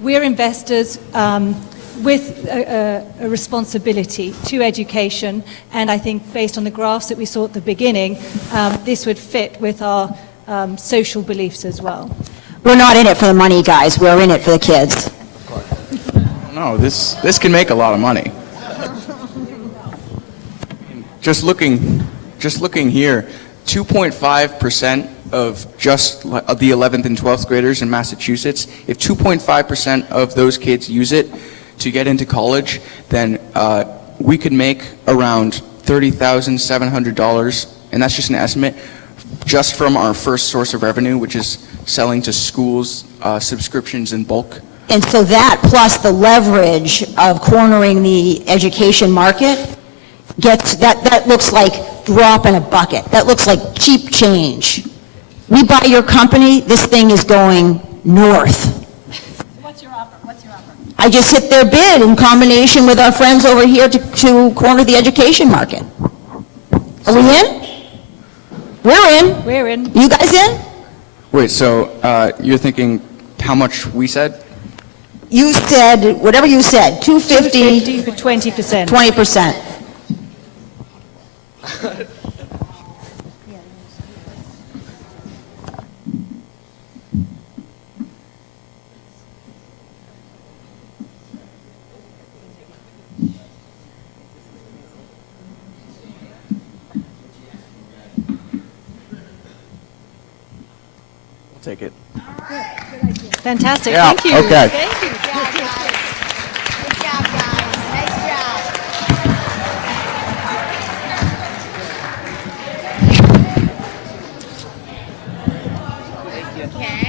we're investors with a responsibility to education, and I think based on the graphs that we saw at the beginning, this would fit with our social beliefs as well. We're not in it for the money, guys. We're in it for the kids. No, this can make a lot of money. Just looking here, 2.5% of just of the 11th and 12th graders in Massachusetts, if 2.5% of those kids use it to get into college, then we could make around $30,700, and that's just an estimate, just from our first source of revenue, which is selling to schools subscriptions in bulk. And so that, plus the leverage of cornering the education market, that looks like drop in a bucket. That looks like cheap change. We buy your company, this thing is going north. What's your offer? I just hit their bid in combination with our friends over here to corner the education market. Are we in? We're in. We're in. You guys in? Wait, so you're thinking how much we said? You said, whatever you said, 250 for 20%. 20%. We'll take it. Fantastic. Yeah, Thank you. okay. Thank you. Good job, guys. Nice job. Okay.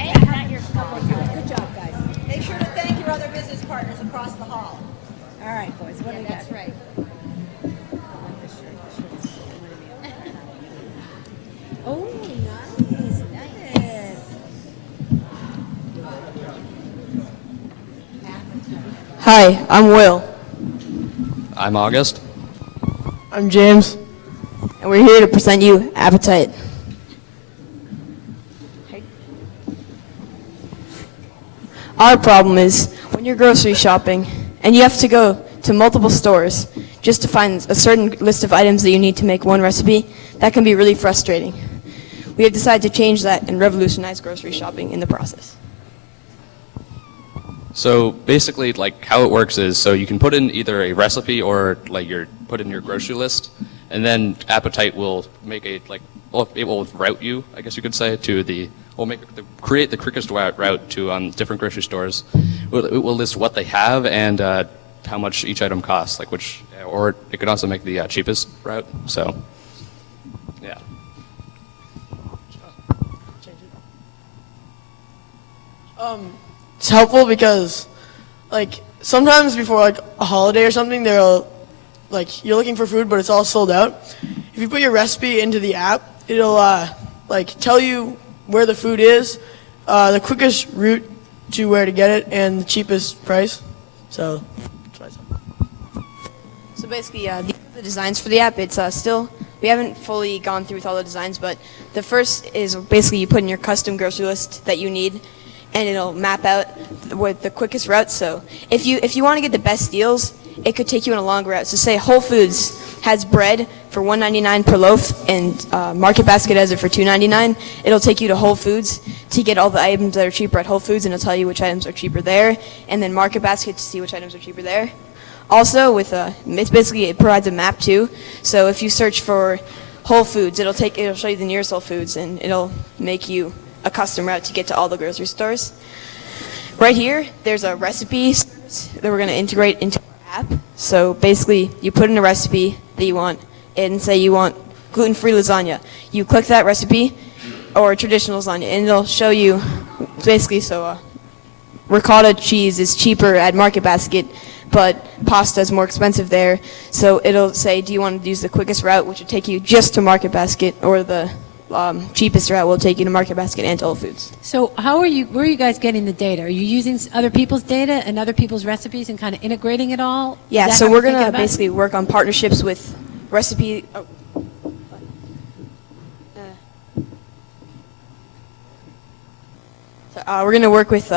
Good job, guys. Make sure to thank your other business partners across the hall. All right, boys, what do we got? That's right. Oh, nice. Nice. Hi, I'm Will. I'm August. I'm James. And we're here to present you App-etite. Our problem is when you're grocery shopping and you have to go to multiple stores just to find a certain list of items that you need to make one recipe, that can be really frustrating. We have decided to change that and revolutionize grocery shopping in the process. So basically, like how it works is, so you can put in either a recipe or like put in your grocery list, and then App-etite will make it will route you, I guess you could say, to create the quickest route to different grocery stores. It will list what they have and how much each item costs, or it can also make the cheapest route. So, yeah. It's helpful because, like, sometimes before like a holiday or something, you're looking for food, but it's all sold out. If you put your recipe into the app, it'll tell you where the food is, the quickest route to where to get it, and the cheapest price. So, that's what I said. So basically, these are the designs for the app. It's we haven't fully gone through with all the designs, but the first is basically you put in your custom grocery list that you need, and it'll map out with the quickest route. So if you want to get the best deals, it could take you on a long route. So say Whole Foods has bread for $1.99 per loaf, and Market Basket has it for $2.99. It'll take you to Whole Foods to get all the items that are cheaper at Whole Foods, and it'll tell you which items are cheaper there, and then Market Basket to see which items are cheaper there. Also, it provides a map too. So if you search for Whole Foods, it'll show you the nearest Whole Foods, and it'll make you a custom route to get to all the grocery stores. Right here, there's a recipe service that we're going to integrate into our app. So basically, you put in a recipe that you want, and say you want gluten-free lasagna. You click that recipe, or traditional lasagna, and it'll show you basically, ricotta cheese is cheaper at Market Basket, but pasta is more expensive there. So it'll say, do you want to use the quickest route, which will take you just to Market Basket, or the cheapest route will take you to Market Basket and to Whole Foods. So where are you guys getting the data? Are you using other people's data and other people's recipes and kind of integrating it all? Yeah, so we're going to basically work on partnerships with recipe. We're going to work with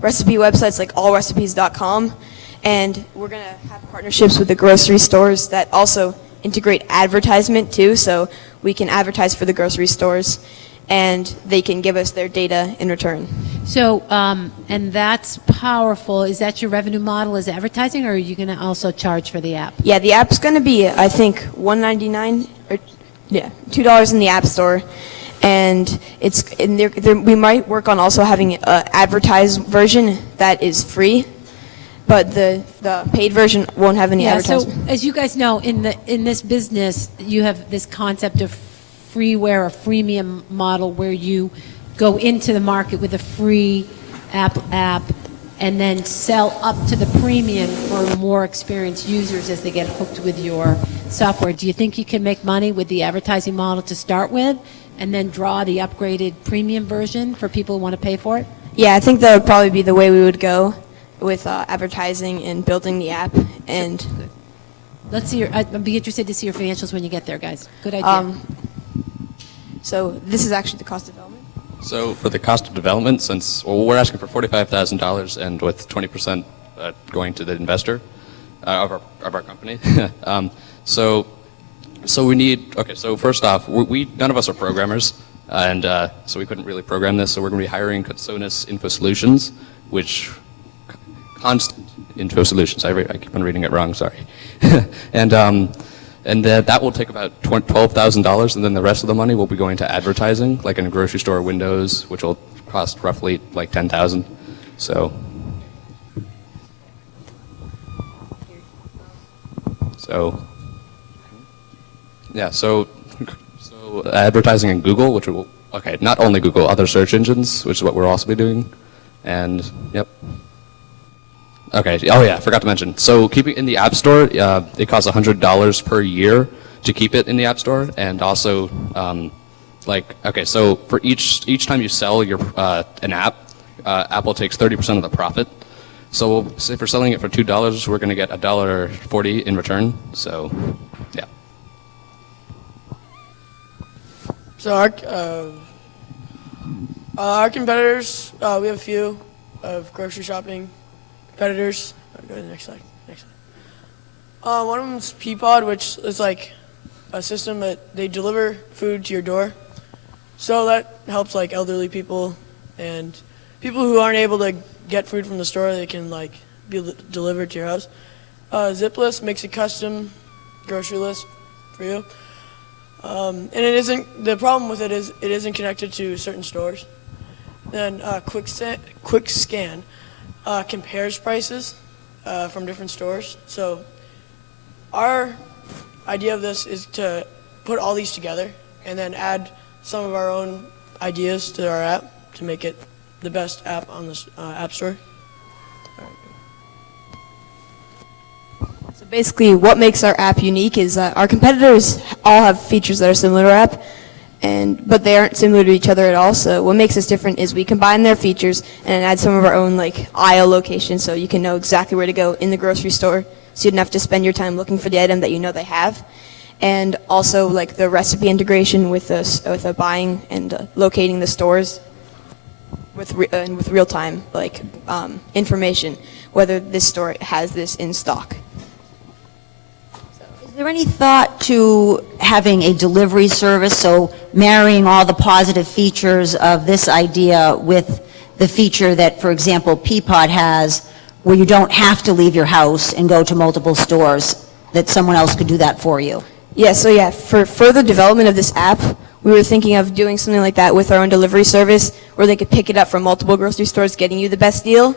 recipe websites like allrecipes.com, and we're going to have partnerships with the grocery stores that also integrate advertisement too, so we can advertise for the grocery stores, and they can give us their data in return. So, and that's powerful. Is that your revenue model as advertising, or are you going to also charge for the app? Yeah, the app's going to be, I think, $1.99 or $2 in the App Store, and it's we might work on also having an advertised version that is free, but the paid version won't have any advertisement. So as you guys know, in this business, you have this concept of freeware or freemium model where you go into the market with a free app and then sell up to the premium for more experienced users as they get hooked with your software. Do you think you can make money with the advertising model to start with and then draw the upgraded premium version for people who want to pay for it? Yeah, I think that would probably be the way we would go with advertising and building the app. And Let's see I'd be interested to see your financials when you get there, guys. Good idea. so this is actually the cost of development. So for the cost of development, since we're asking for $45,000 and with 20% going to the investor of our company, so we need, okay, so first off, none of us are programmers, and so we couldn't really program this, so we're going to be hiring Consonis Info Solutions, which, Constant Info Solutions, I keep on reading it wrong, sorry. And that will take about $12,000, and then the rest of the money will be going to advertising, like in a grocery store windows, which will cost roughly like $10,000. So yeah, so advertising in Google, which will, okay, not only Google, other search engines, which is what we'll also be doing, and yep. Okay. Oh yeah, I forgot to mention. So keeping it in the App Store, it costs $100 per year to keep it in the App Store, and also, okay, so for each time you sell an app, Apple takes 30% of the profit. So say if we're selling it for $2, we're going to get $1.40 in return. So, yeah. So our competitors, we have a few of grocery shopping competitors. Go to the next slide. One of them is Peapod, which is like a system that they deliver food to your door. So that helps like elderly people and people who aren't able to get food from the store. They can like be delivered to your house. Ziplist makes a custom grocery list for you. And it isn't, the problem with it is it isn't connected to certain stores. Then Quick Scan compares prices from different stores. So our idea of this is to put all these together and then add some of our own ideas to our app to make it the best app on the App Store. So basically what makes our app unique is that our competitors all have features that are similar to our app, but they aren't similar to each other at all. So what makes us different is we combine their features and add some of our own like aisle locations, so you can know exactly where to go in the grocery store, so you don't have to spend your time looking for the item that you know they have. And also like the recipe integration with the buying and locating the stores with real time like information, whether this store has this in stock. Is there any thought to having a delivery service, so marrying all the positive features of this idea with the feature that, for example, Peapod has, where you don't have to leave your house and go to multiple stores, that someone else could do that for you? Yeah, so yeah, for further development of this app, we were thinking of doing something like that with our own delivery service, where they could pick it up from multiple grocery stores, getting you the best deal.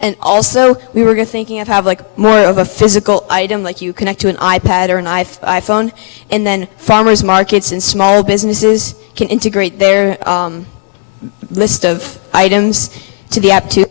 And also, we were thinking of have like more of a physical item, like you connect to an iPad or an iPhone, and then farmers markets and small businesses can integrate their list of items to the app too.